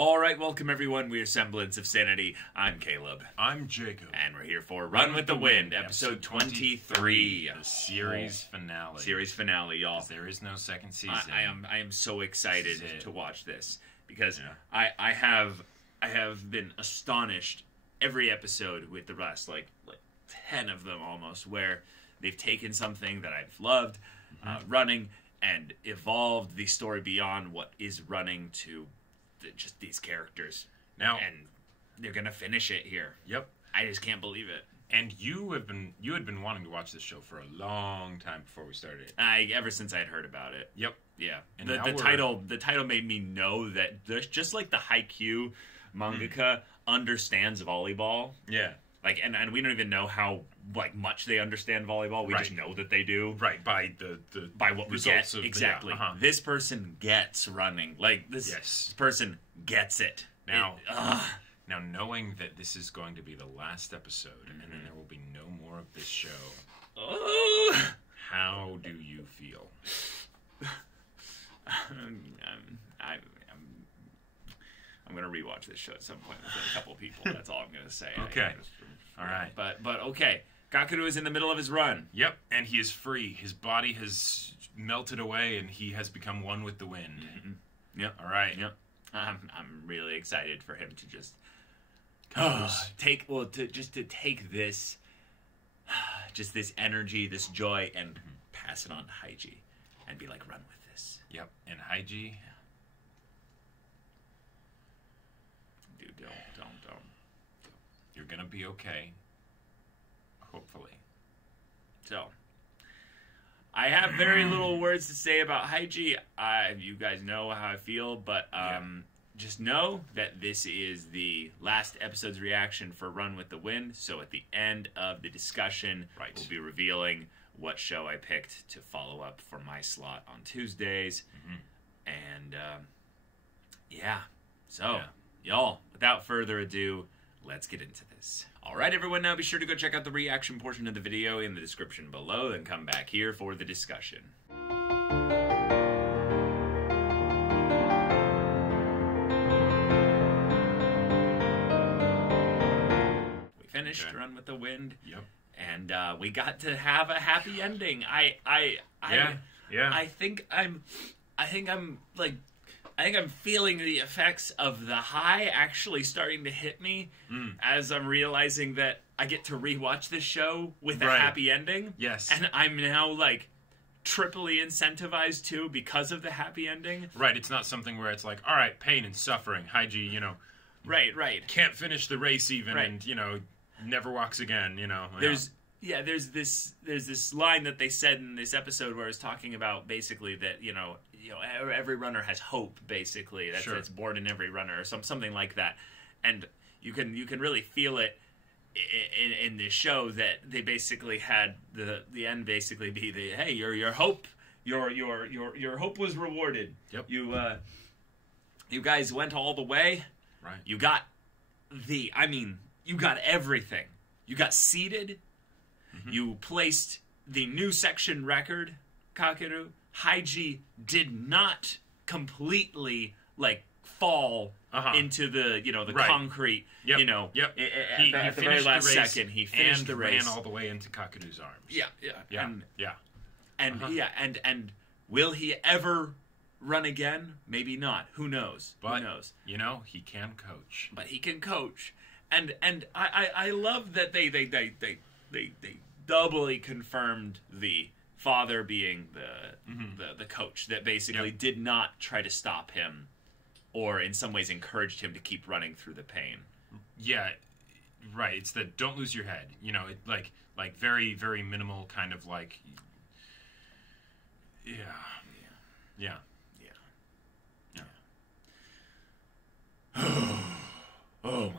All right, welcome everyone. We are Semblance of Sanity. I'm Caleb. I'm Jacob. And we're here for Run with the Wind, episode 23. The series finale. Series finale, y'all. There is no second season. I am so excited to watch this because Yeah. I have been astonished every episode with the rest, like 10 of them almost, where they've taken something that I've loved, running, and evolved the story beyond what is running to just these characters. Now, and they're gonna finish it here. Yep. I just can't believe it. And you had been wanting to watch this show for a long time before we started. Ever since I had heard about it. Yep. Yeah. And the title made me know that just like the Haikyuu mangaka understands volleyball. Yeah. Like, and we don't even know how much they understand volleyball. We just know that they do. Right, by the by what results we get. of Exactly. The, This person gets running. Like this person gets it. Now, now knowing that this is going to be the last episode and then there will be no more of this show. How do you feel? I'm gonna rewatch this show at some point with a couple people. That's all I'm gonna say. Okay. All right. But okay. Kakeru is in the middle of his run. Yep, and he is free. His body has melted away, and he has become one with the wind. Mm-hmm. Yep. All right. Yep. I'm really excited for him to just take this, just this energy, this joy, and pass it on to Haiji, and be like, run with this. Yep. And Haiji. Dude, don't. You're gonna be okay. Hopefully. So, I have very little words to say about Haiji. You guys know how I feel, but just know that this is the last episode's reaction for Run with the Wind. So at the end of the discussion, we'll be revealing what show I picked to follow up for my slot on Tuesdays. And y'all, without further ado, let's get into this. Alright everyone, now be sure to go check out the reaction portion of the video in the description below, then come back here for the discussion. We finished Run with the Wind. Yep. And we got to have a happy ending. I think I'm feeling the effects of the high actually starting to hit me as I'm realizing that I get to rewatch this show with a happy ending. Yes. And I'm now, triply incentivized too because of the happy ending. Right, it's not something where it's like, all right, pain and suffering, Haiji, Right. can't finish the race even and, never walks again, There's this line that they said in this episode where it's talking about basically that, every runner has hope, basically. That's born in every runner, or something like that. And you can really feel it in this show that they basically had the end basically be the, hey, your hope hope was rewarded. Yep. You guys went all the way. Right. You got you got everything. You got seeded. You placed the new section record, Kakeru. Haiji did not completely fall into the concrete. Yep. He at the very last second he finished the race, ran all the way into Kakeru's arms. Yeah. And will he ever run again? Maybe not. Who knows? But, who knows? He can coach. But he can coach, and I love that they doubly confirmed the father being the coach, that basically did not try to stop him or in some ways encouraged him to keep running through the pain. Yeah, right. It's the don't lose your head. Like very, very minimal kind of like. Yeah. Oh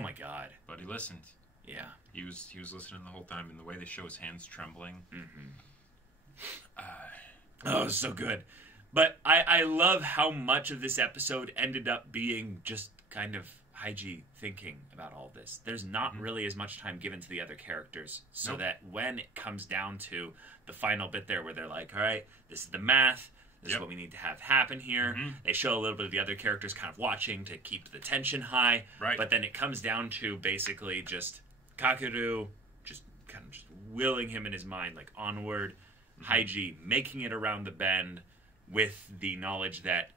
my god. But he listened. Yeah. He was listening the whole time, and the way they show his hands trembling. So good. But I love how much of this episode ended up being just kind of Haiji thinking about all this. There's not really as much time given to the other characters, so that when it comes down to the final bit there where they're like, all right, this is the math, This is what we need to have happen here. They show a little bit of the other characters kind of watching to keep the tension high. Right. But then it comes down to basically just Kakeru just kind of just willing him in his mind, like onward. Haiji making it around the bend with the knowledge that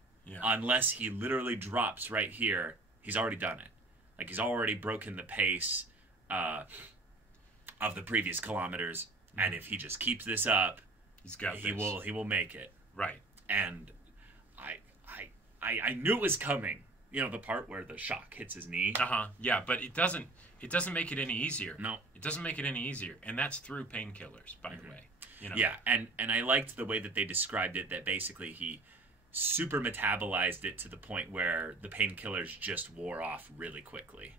unless he literally drops right here, he's already done it. Like, he's already broken the pace of the previous kilometers. And if he just keeps this up, he will make it. Right. And I knew it was coming. You know, the part where the shock hits his knee. Yeah, but it doesn't make it any easier. No. It doesn't make it any easier. And that's through painkillers, by the way. You know? Yeah, and I liked the way that they described it, that basically he super metabolized it to the point where the painkillers just wore off really quickly.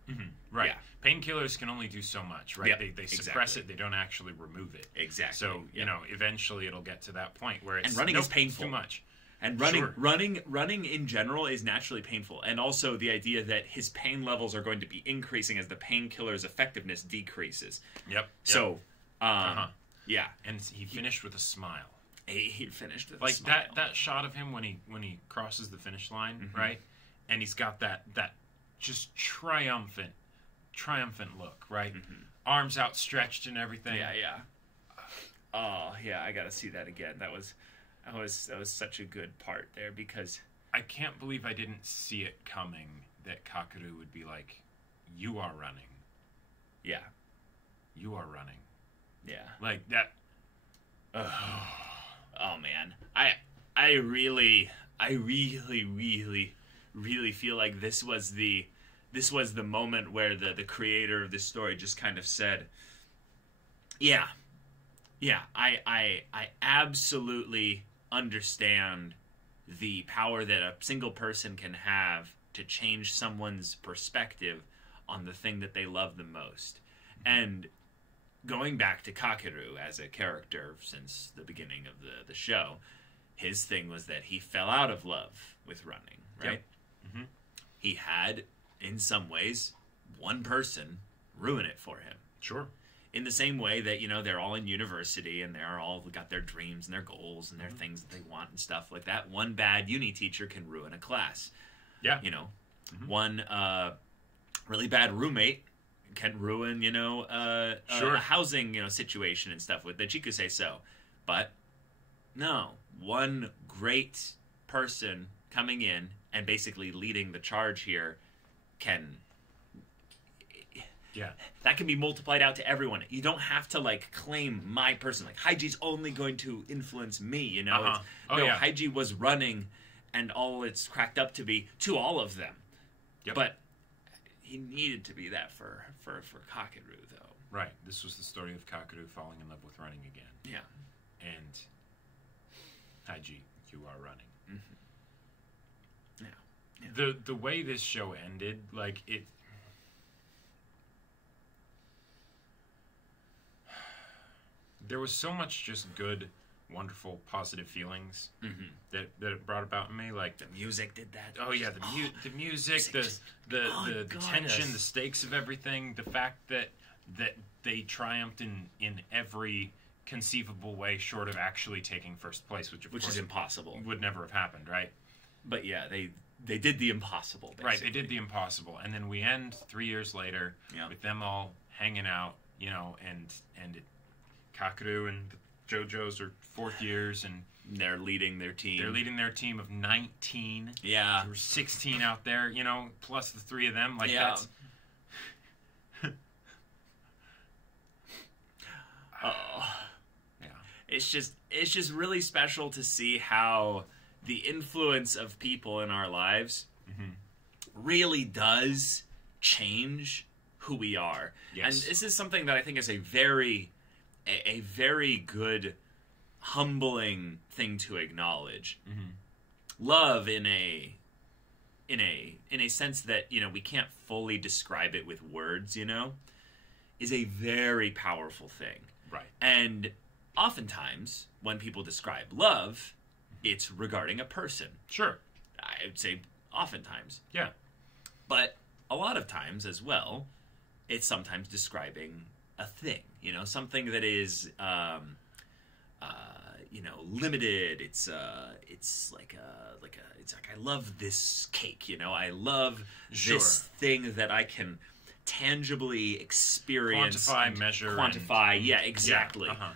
Right. Yeah. Painkillers can only do so much, right? Yep, They suppress it. They don't actually remove it. Exactly. So, you know, eventually it'll get to that point where it's... And running is painful. Too much. And running in general is naturally painful. And also the idea that his pain levels are going to be increasing as the painkiller's effectiveness decreases. Yep. So, yeah. And he finished with a smile. He finished with like a smile. that shot of him when he crosses the finish line, right? And he's got that just triumphant look, right? Arms outstretched and everything. Yeah. Oh, yeah, I got to see that again. That was such a good part there, because I can't believe I didn't see it coming that Kakeru would be like, "You are running." Yeah. You are running. Yeah. Like that. Oh man, I really feel like this was the moment where the creator of this story just kind of said, yeah, I absolutely understand the power that a single person can have to change someone's perspective on the thing that they love the most. And going back to Kakeru as a character since the beginning of the show, his thing was that he fell out of love with running, right? Yep. He had, in some ways, one person ruin it for him. Sure. In the same way that, you know, they're all in university and they're all got their dreams and their goals and their things that they want and stuff like that. One bad uni teacher can ruin a class. Yeah. You know, one really bad roommate can ruin, you know, a housing, you know, situation and stuff with the Chikusei so. But no, one great person coming in and basically leading the charge here can... Yeah. That can be multiplied out to everyone. You don't have to, like, claim my person. Like, Haiji's only going to influence me, you know? Haiji was running, and all it's cracked up to be to all of them. Yep. But he needed to be that for Kakeru, though. Right. This was the story of Kakeru falling in love with running again. Yeah. And Haiji, you are running. Yeah. The way this show ended, like, it... There was so much just good, wonderful, positive feelings that it brought about in me. Like the music did that. Oh yeah, the music, the tension, the stakes of everything, the fact that they triumphed in every conceivable way, short of actually taking first place, which is impossible. Would never have happened, right? But yeah, they did the impossible. Basically. Right, they did the impossible, and then we end 3 years later with them all hanging out, you know, and Kakeru and the JoJo's are 4th years, and they're leading their team. They're leading their team of 19. Yeah. There were 16 out there, you know, plus the 3 of them. Like, that's... It's just really special to see how the influence of people in our lives really does change who we are. Yes. And this is something that I think is a very good, humbling thing to acknowledge. Love in a sense that, you know, we can't fully describe it with words, you know, is a very powerful thing. Right. And oftentimes when people describe love, it's regarding a person. Sure. I would say oftentimes. Yeah. But a lot of times as well, it's sometimes describing a thing, you know, something that is, limited. It's like I love this cake. I love this thing that I can tangibly experience, quantify, measure, yeah, exactly. Yeah,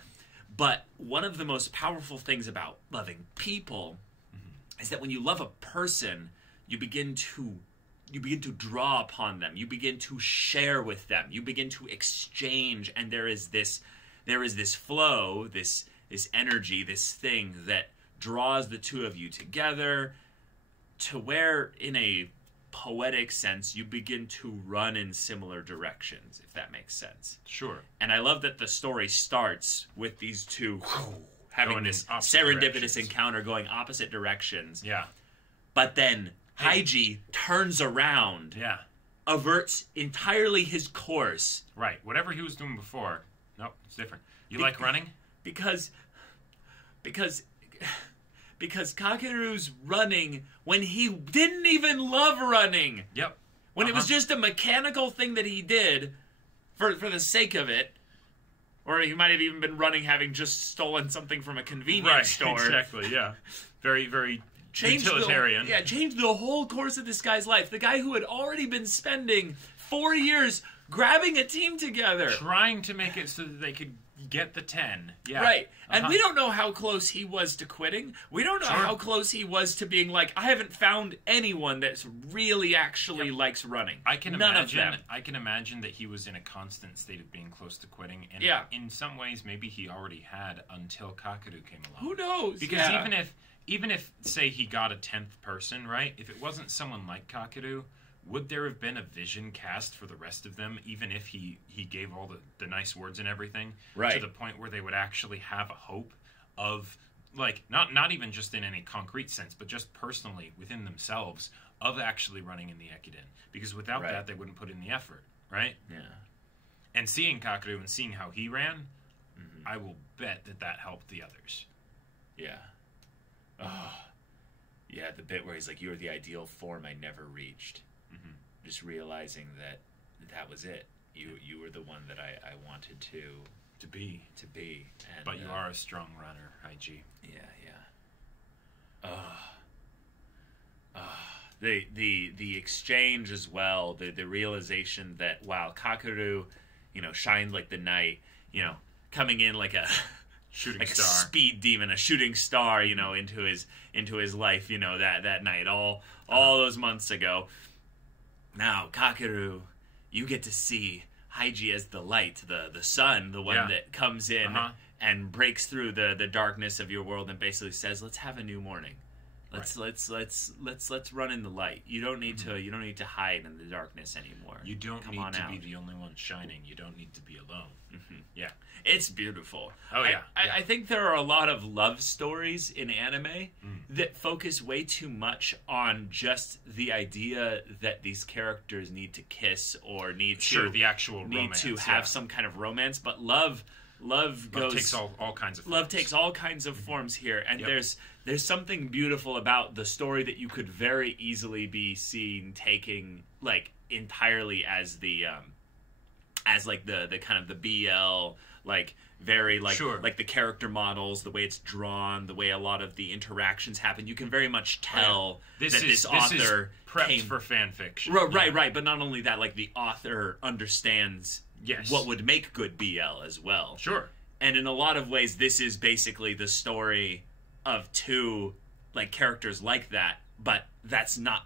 But one of the most powerful things about loving people is that when you love a person, you begin to draw upon them. You begin to share with them. You begin to exchange, and there is this flow, this energy, this thing that draws the two of you together to where, in a poetic sense, you begin to run in similar directions, if that makes sense. Sure. And I love that the story starts with these two having Going this serendipitous directions. Encounter going opposite directions. Yeah. But then Haiji turns around, averts entirely his course. Right. Whatever he was doing before, nope, it's different. You like running? Because Kakeru's running when he didn't even love running. Yep. When it was just a mechanical thing that he did for the sake of it. Or he might have even been running having just stolen something from a convenience store. Exactly, yeah. Very, very utilitarian. Changed the whole course of this guy's life. The guy who had already been spending 4 years grabbing a team together. Trying to make it so that they could get the 10. Yeah. Right. And we don't know how close he was to quitting. We don't know how close he was to being like, I haven't found anyone that's really actually likes running. I can imagine that he was in a constant state of being close to quitting. And in some ways, maybe he already had until Kakeru came along. Who knows? Because even if, say, he got a 10th person, right? If it wasn't someone like Kakeru, would there have been a vision cast for the rest of them, even if he gave all the nice words and everything? Right. To the point where they would actually have a hope of, like, not even just in any concrete sense, but just personally within themselves, of actually running in the Ekiden. Because without that, they wouldn't put in the effort, right? Yeah. And seeing Kakeru and seeing how he ran, I will bet that helped the others. Yeah. Oh. Yeah, the bit where he's like, you are the ideal form I never reached. Just realizing that was it. You were the one that I wanted to be. And, but you are a strong runner, Haiji. Yeah. The exchange as well. The realization that wow, Kakeru, shined like the night. Coming in like a shooting like star, a speed demon, a shooting star. Into his life. That night, all those months ago. Now, Kakeru, you get to see Haiji as the light, the sun, the one that comes in and breaks through the darkness of your world and basically says, "Let's have a new morning. Let's run in the light. You don't need to hide in the darkness anymore. You don't need to be the only one shining. You don't need to be alone." Yeah. It's beautiful. Oh, yeah. I think there are a lot of love stories in anime that focus way too much on just the idea that these characters need to kiss or need the actual romance, to have some kind of romance, but love takes all kinds of forms. Love takes all kinds of forms here, and there's something beautiful about the story that you could very easily be seen taking like entirely as the kind of the BL, like very like the character models, the way it's drawn, the way a lot of the interactions happen. You can very much tell this author prepped for fan fiction. Right. But not only that, like the author understands what would make good BL as well. Sure. And in a lot of ways, this is basically the story of two like characters like that. But that's not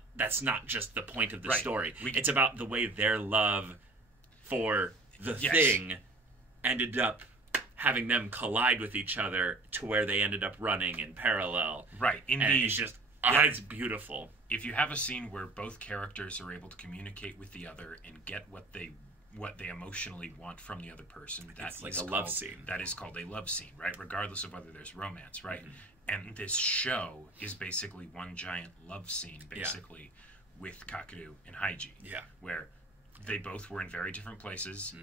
just the point of the story. It's about the way their love for the thing ended up having them collide with each other to where they ended up running in parallel. Right. It's just it's beautiful. If you have a scene where both characters are able to communicate with the other and get what they emotionally want from the other person, that's like a love scene. That is called a love scene, right? Regardless of whether there's romance, right? And this show is basically one giant love scene, basically, with Kakeru and Haiji. Yeah. Where they both were in very different places,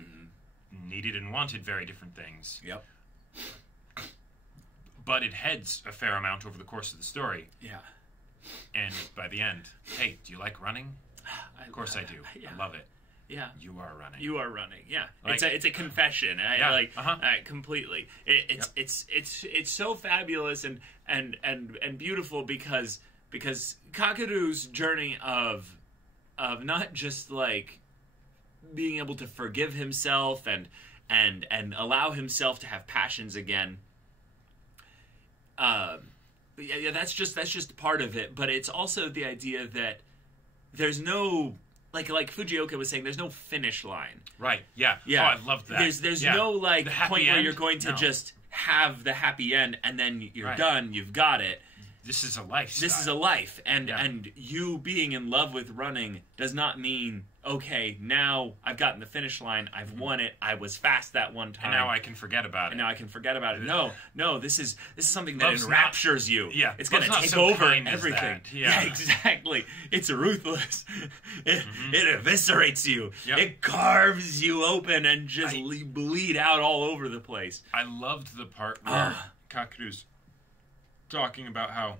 needed and wanted very different things. Yep. But it heads a fair amount over the course of the story. Yeah. And by the end, hey, do you like running? Of course I do. I love it. Yeah. You are running. You are running. Yeah. Like, it's a confession. Completely. It's so fabulous and beautiful because Kakeru's journey of not just like being able to forgive himself and allow himself to have passions again. That's just part of it, but it's also the idea that there's no like Fujioka was saying, there's no finish line. Right. Yeah. Yeah. Oh, I love that. There's no like point where you're going to No. just have the happy end and then you're Right. done. You've got it. This is a lifestyle. This is a life, and Yeah. and you being in love with running does not mean okay. Now I've gotten the finish line. I've won it. I was fast that one time. And now I can forget about it. And now I can forget about it. No, this is something that Love's enraptures you. Yeah, it's going to love's take not so over kind as everything. that. Yeah. Exactly. It's ruthless. It eviscerates you. Yep. It carves you open and just bleed out all over the place. I loved the part where Kakeru's talking about how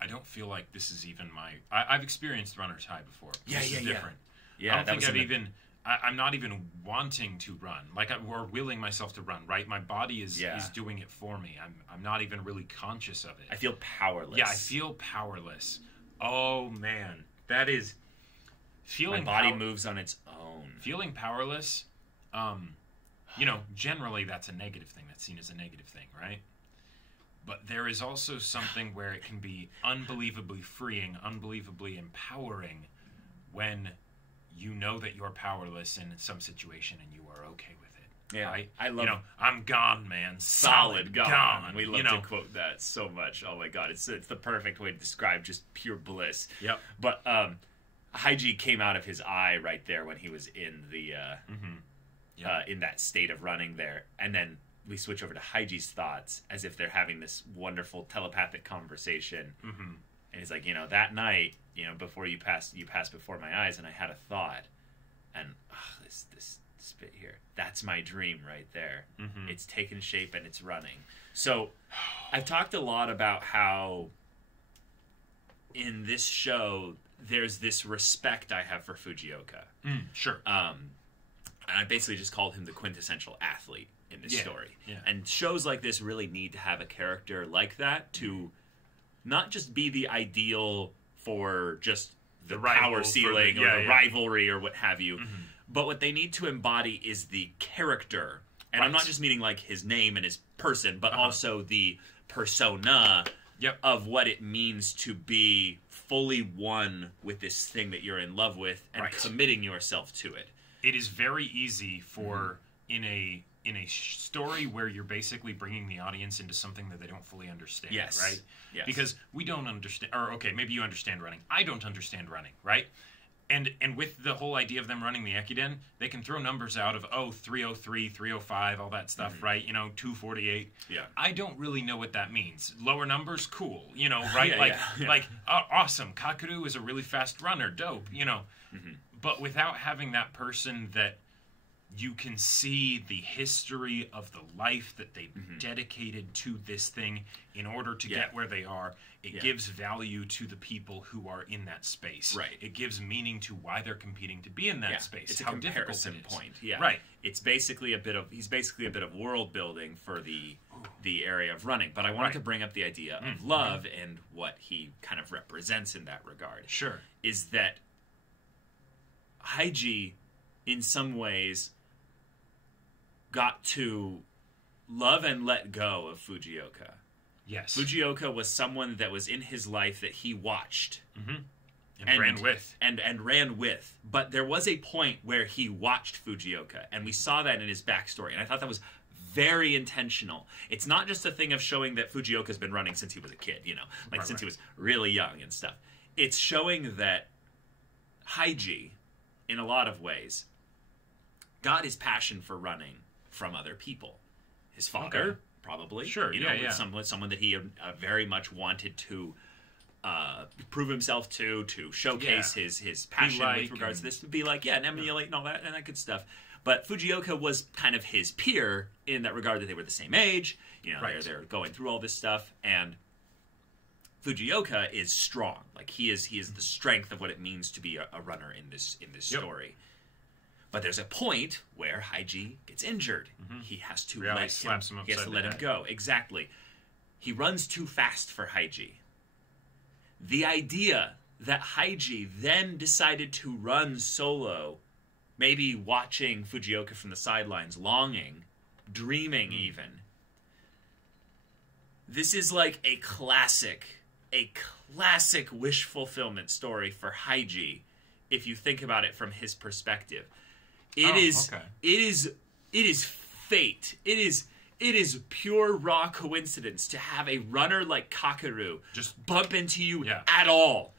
I don't feel like this is even my... I've experienced runner's high before. This is different. Yeah, I don't think I'm not even wanting to run, or willing myself to run. Right, my body is doing it for me. I'm not even really conscious of it. I feel powerless. Yeah, I feel powerless. Oh man, that is feeling. My body moves on its own. Feeling powerless. Generally that's a negative thing. That's seen as a negative thing, right? But there is also something where it can be unbelievably freeing, unbelievably empowering when you know that you're powerless in some situation and you are okay with it. Yeah, right? I love I'm gone, man. Solid gone. We love to quote that so much. Oh my god, it's the perfect way to describe just pure bliss. Yep. But Haiji came out of his eye right there when he was in the in that state of running there, and then we switch over to Haiji's thoughts as if they're having this wonderful telepathic conversation. Mm-hmm. And he's like, that night, before you passed before my eyes, and I had a thought, and this bit here, that's my dream right there. Mm-hmm. It's taken shape and it's running. So I've talked a lot about how in this show there's this respect I have for Fujioka. Sure. And I basically just called him the quintessential athlete in this story. Yeah. And shows like this really need to have a character like that to not just be the ideal for just the power ceiling or the rivalry or what have you, but what they need to embody is the character. And I'm not just meaning like his name and his person, but also the persona of what it means to be fully one with this thing that you're in love with and committing yourself to it. It is very easy for in a story where you're basically bringing the audience into something that they don't fully understand, right? Yes. Because we don't understand, or okay, maybe you understand running. I don't understand running, right? And with the whole idea of them running the Ekiden, they can throw numbers out of 303, 305, all that stuff, right? 248. Yeah. I don't really know what that means. Lower numbers, cool, right? Awesome. Kakeru is a really fast runner, dope, But without having that person that you can see the history of the life that they dedicated to this thing in order to get where they are. It gives value to the people who are in that space. Right. It gives meaning to why they're competing to be in that space. It's a how comparison difficult it is. point. Yeah. Right. It's basically he's basically a bit of world building for the area of running. But I wanted to bring up the idea of love and what he kind of represents in that regard. Sure. Is that Haiji, in some ways, got to love and let go of Fujioka. Yes. Fujioka was someone that was in his life that he watched. And ran with. And ran with. But there was a point where he watched Fujioka, and we saw that in his backstory, and I thought that was very intentional. It's not just a thing of showing that Fujioka's been running since he was a kid, since he was really young and stuff. It's showing that Haiji, in a lot of ways, got his passion for running from other people. His father, probably. Sure, someone that he very much wanted to prove himself to showcase his passion with regards to this, to be like, and emulate and all that, and that good stuff. But Fujioka was kind of his peer in that regard, that they were the same age. They're going through all this stuff, and Fujioka is strong. Like he is the strength of what it means to be a runner in this story. But there's a point where Haiji gets injured. He has to let him go. Exactly. He runs too fast for Haiji. The idea that Haiji then decided to run solo, maybe watching Fujioka from the sidelines, longing, dreaming even. This is like a classic wish fulfillment story for Haiji, if you think about it from his perspective. It is fate. It is pure raw coincidence to have a runner like Kakeru just bump into you at all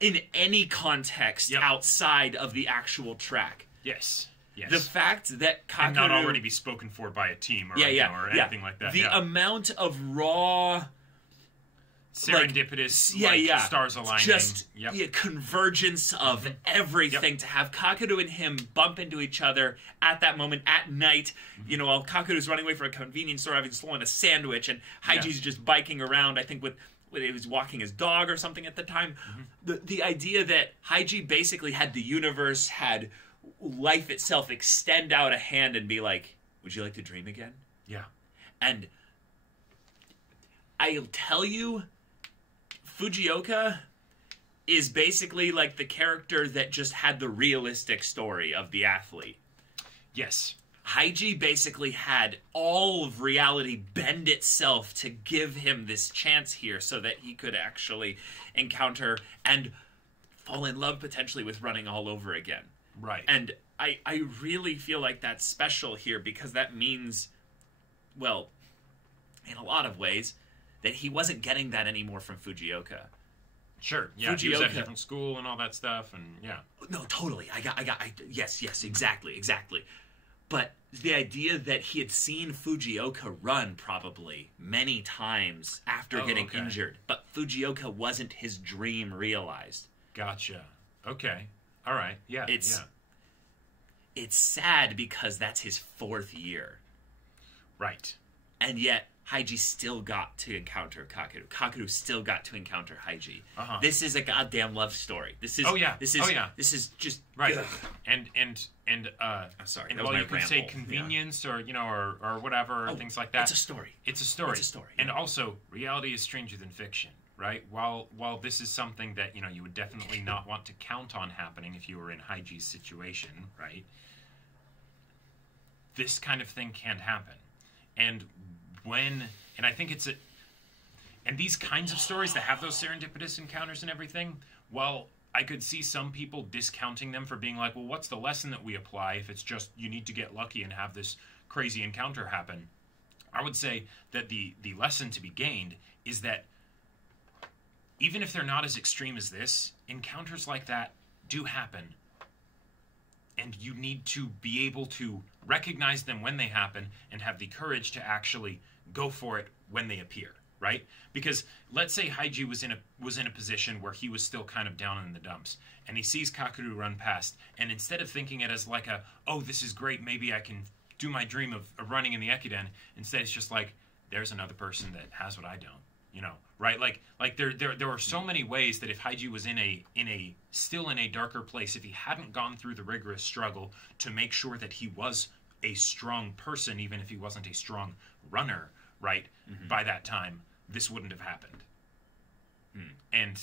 in any context outside of the actual track. Yes. The fact that Kakeru... And not already be spoken for by a team or anything like that. The amount of raw... Serendipitous, stars aligning. Just convergence of everything to have Kakeru and him bump into each other at that moment, at night. You know, while Kakeru's running away from a convenience store having stolen a sandwich, and Haiji's just biking around, I think with he was walking his dog or something at the time. The idea that Haiji basically had the universe, had life itself extend out a hand and be like, would you like to dream again? Yeah. And I'll tell you, Fujioka is basically like the character that just had the realistic story of the athlete. Yes. Haiji basically had all of reality bend itself to give him this chance here so that he could actually encounter and fall in love potentially with running all over again. Right. And I really feel like that's special here because that means, well, in a lot of ways, that he wasn't getting that anymore from Fujioka. Sure. Yeah. He was at a different school and all that stuff, and yeah. No, totally. Yes, exactly. But the idea that he had seen Fujioka run probably many times after getting injured, but Fujioka wasn't his dream realized. Gotcha. Okay. All right. Yeah. It's sad because that's his 4th year. Right. And yet, Haiji still got to encounter Kakeru. Kakeru still got to encounter Haiji. This is a goddamn love story. This is This is just right. And I'm sorry. And while you can say convenience or or whatever things like that, it's a story. It's a story. And also, reality is stranger than fiction, right? While this is something that you would definitely not want to count on happening if you were in Haiji's situation, right? This kind of thing can happen, and I think and these kinds of stories that have those serendipitous encounters and everything, well, I could see some people discounting them for being like, well, what's the lesson that we apply if it's just you need to get lucky and have this crazy encounter happen? I would say that the lesson to be gained is that even if they're not as extreme as this, encounters like that do happen. And you need to be able to recognize them when they happen and have the courage to actually go for it when they appear, right? Because let's say Haiji was in a position where he was still kind of down in the dumps, and he sees Kakeru run past, and instead of thinking it as like this is great, maybe I can do my dream of running in the Ekiden, instead it's just like, there's another person that has what I don't. Right? Like there are so many ways that if Haiji was still in a darker place, if he hadn't gone through the rigorous struggle to make sure that he was a strong person, even if he wasn't a strong runner, right? By that time, this wouldn't have happened. And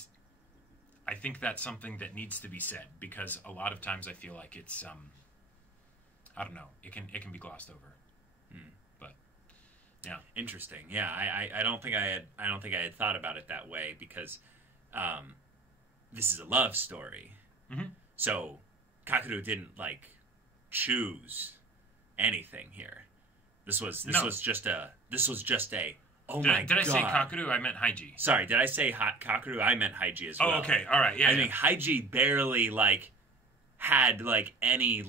I think that's something that needs to be said because a lot of times I feel like it's I don't know, it can be glossed over. But yeah, interesting. Yeah, I don't think I had thought about it that way because this is a love story. So Kakeru didn't choose anything here. This was just a oh my god. Did I say Kakeru? I meant Haiji. Sorry, did I say Kakeru? I meant Haiji as well. Oh, okay. All right. Yeah. I mean, Haiji barely had any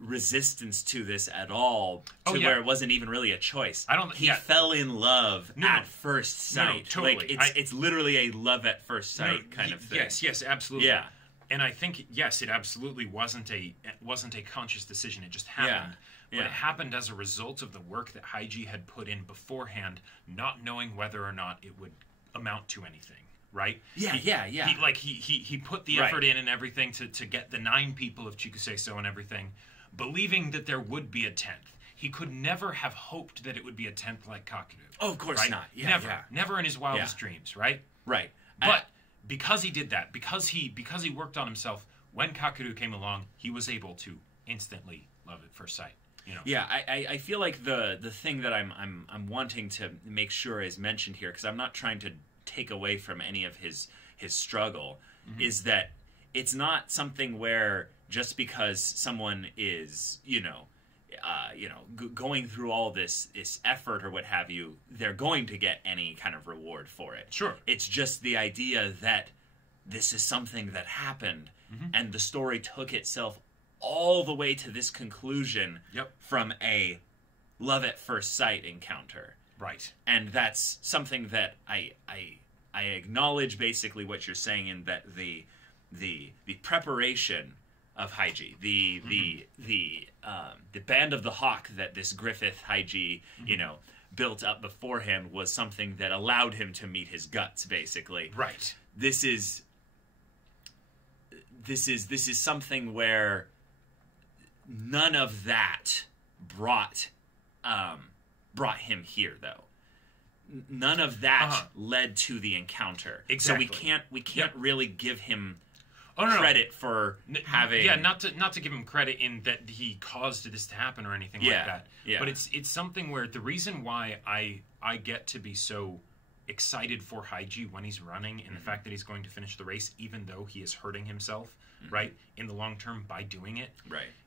resistance to this at all where it wasn't even really a choice. He fell in love at first sight. No, totally. It's literally a love at first sight kind of thing. Yes, absolutely. Yeah. And I think it absolutely wasn't a conscious decision. It just happened. But it happened as a result of the work that Haiji had put in beforehand, not knowing whether or not it would amount to anything. right? Yeah, yeah. He put the effort in and everything to get the 9 people of Chikuseso and everything, believing that there would be a 10th. He could never have hoped that it would be a 10th like Kakeru. Oh, of course not. Yeah, never in his wildest dreams, right? Right. But because he did that, because he worked on himself, when Kakeru came along, he was able to instantly love at first sight. You know? Yeah, I feel like the thing that I'm wanting to make sure is mentioned here, because I'm not trying to take away from any of his struggle, is that it's not something where just because someone is going through all this effort or what have you, they're going to get any kind of reward for it. Sure. It's just the idea that this is something that happened, and the story took itself all the way to this conclusion from a love at first sight encounter. Right. And that's something that I acknowledge basically what you're saying, in that the preparation of Haiji, the band of the hawk that this Griffith Haiji, built up beforehand, was something that allowed him to meet his guts, basically. Right. This is something where none of that brought him here, though. None of that led to the encounter. Exactly. So we can't really give him credit for having... Yeah, not to give him credit in that he caused this to happen or anything like that. Yeah. But it's something where the reason why I get to be so excited for Haiji when he's running, and the fact that he's going to finish the race, even though he is hurting himself, right, in the long term by doing it,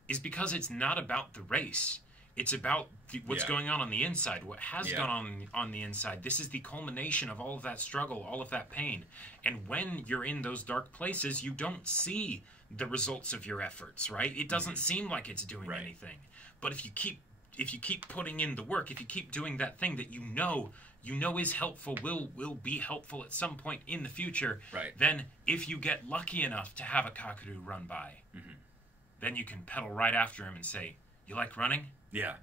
is because it's not about the race. It's about what's going on the inside, what has gone on the inside. This is the culmination of all of that struggle, all of that pain. And when you're in those dark places, you don't see the results of your efforts, right? It doesn't seem like it's doing anything. But if you keep putting in the work, if you keep doing that thing that you know is helpful, will be helpful at some point in the future, then if you get lucky enough to have a Kakeru run by, then you can pedal right after him and say, "You like running?" Yeah.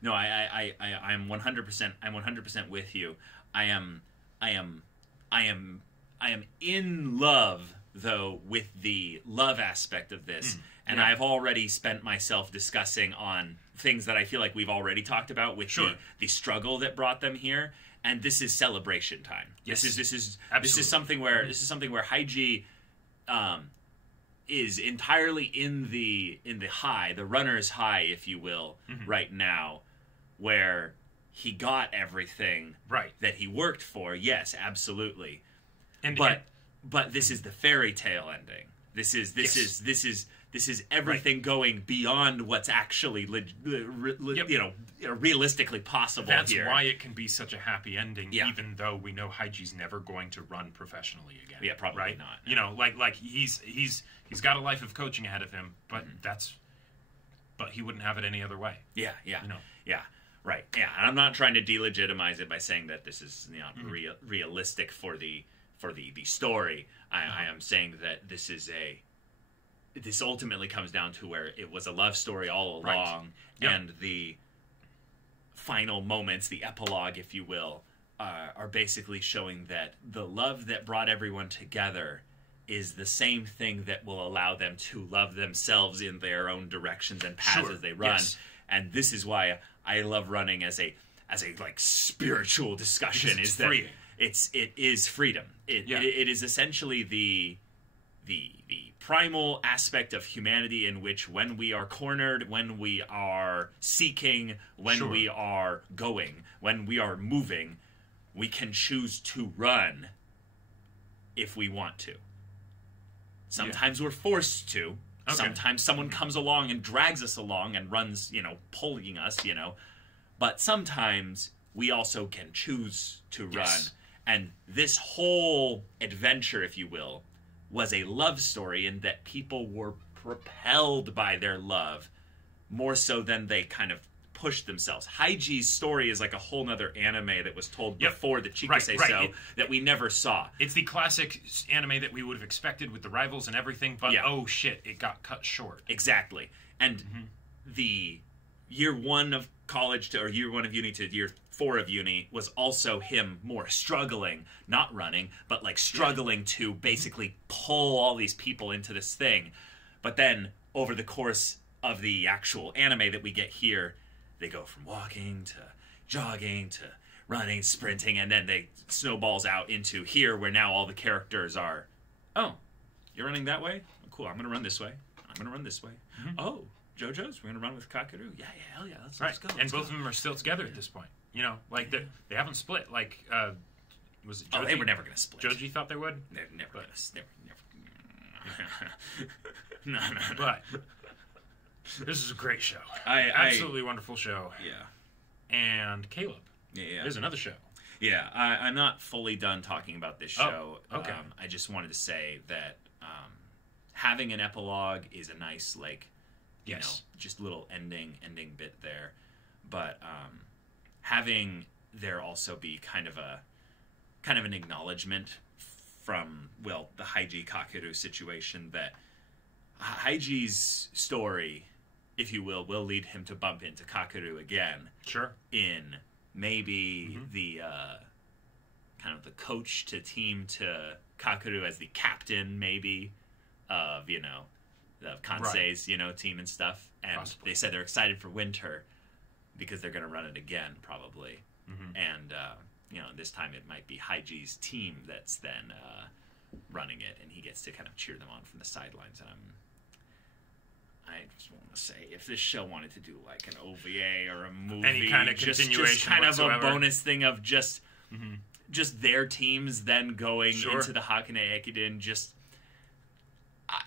No, I'm 100%. I'm 100% with you. I am in love, though, with the love aspect of this, and I've already spent myself discussing on things that I feel like we've already talked about with the struggle that brought them here. And this is celebration time. Yes. This is something where Haiji is entirely in the high, the runner's high, if you will, right now, where he got everything that he worked for. Yes, absolutely. But this is the fairy tale ending. This is everything going beyond what's actually realistically possible. That's here. why it can be such a happy ending, even though we know Haiji's never going to run professionally again. Yeah, probably not. No. Like he's got a life of coaching ahead of him, but but he wouldn't have it any other way. Yeah. Right. Yeah, and I'm not trying to delegitimize it by saying that this is realistic for the story. I am saying that this ultimately comes down to where it was a love story all along, and the final moments, the epilogue, if you will, are basically showing that the love that brought everyone together is the same thing that will allow them to love themselves in their own directions and paths as they run. Yes. And this is why I love running as a like spiritual discussion. It's is that freeing. It is freedom. It is essentially the primal aspect of humanity, in which when we are cornered, when we are seeking, when we are going, when we are moving, we can choose to run if we want to. Sometimes we're forced to. Okay. Sometimes someone comes along and drags us along and runs, pulling us, But sometimes we also can choose to run. And this whole adventure, if you will, was a love story in that people were propelled by their love more so than they kind of pushed themselves. Haiji's story is like a whole nother anime that was told before the Chikuseso that we never saw. It's the classic anime that we would have expected with the rivals and everything, but oh shit, it got cut short. Exactly. And the year 1 of college or year 1 of uni to year 4 of uni was also him more struggling, not running, but like struggling to basically pull all these people into this thing. But then over the course of the actual anime that we get here, they go from walking to jogging to running, sprinting, and then they snowballs out into here where now all the characters are, oh, you're running that way? Oh, cool, I'm going to run this way. I'm going to run this way. Oh, JoJo's, we're going to run with Kakeru? Yeah, hell yeah, let's go. And both of them are still together at this point. You know, like, they haven't split. Like, was it Joji? Oh, they were never going to split. Joji thought they would? They're never going to. No. But this is a great show. Absolutely wonderful show. Yeah. And Caleb. Yeah. There's another show. Yeah, I'm not fully done talking about this show. Oh, okay. I just wanted to say that having an epilogue is a nice, like, you know, just little ending bit there. But having there also be kind of an acknowledgement from, well, the Haiji Kakeru situation, that Haiji's story, if you will lead him to bump into Kakeru again. Sure. In maybe the kind of the coach to team to Kakeru as the captain, maybe, of, you know, of Kansei's, you know, team and stuff. And they said they're excited for winter because they're going to run it again, probably. And, you know, this time it might be Haiji's team that's then running it, and he gets to kind of cheer them on from the sidelines. And I just want to say, if this show wanted to do like an OVA or a movie, any kind of continuation, just kind whatsoever. of a bonus thing of just their teams then going into the Hakone Ekiden, just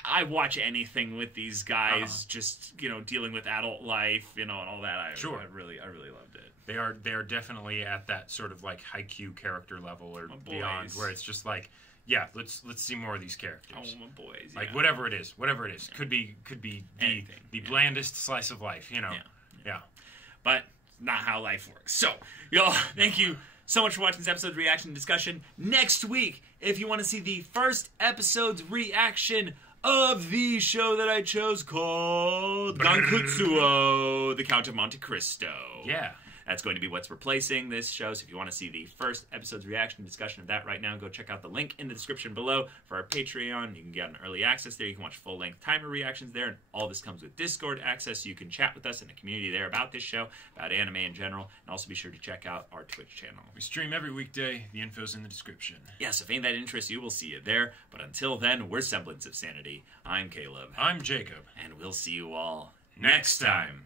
I watch anything with these guys, just, you know, dealing with adult life, you know, and all that. I really loved it. They are definitely at that sort of like Haikyuu character level or beyond, where it's just like, yeah, let's see more of these characters. Oh, my boys. Like, whatever it is. Could be the blandest slice of life, you know. Yeah. But not how life works. So, y'all, thank you so much for watching this episode's reaction discussion. Next week, if you want to see the first episode's reaction of the show that I chose called Gankutsuo, The Count of Monte Cristo. Yeah. That's going to be what's replacing this show. So if you want to see the first episode's reaction discussion of that right now, go check out the link in the description below for our Patreon. You can get an early access there. You can watch full-length timer reactions there. And all this comes with Discord access, so you can chat with us in the community there about this show, about anime in general. And also be sure to check out our Twitch channel. We stream every weekday. The info's in the description. Yes, if ain't that interests you, we'll see you there. But until then, we're Semblance of Sanity. I'm Caleb. I'm Jacob. And we'll see you all next time.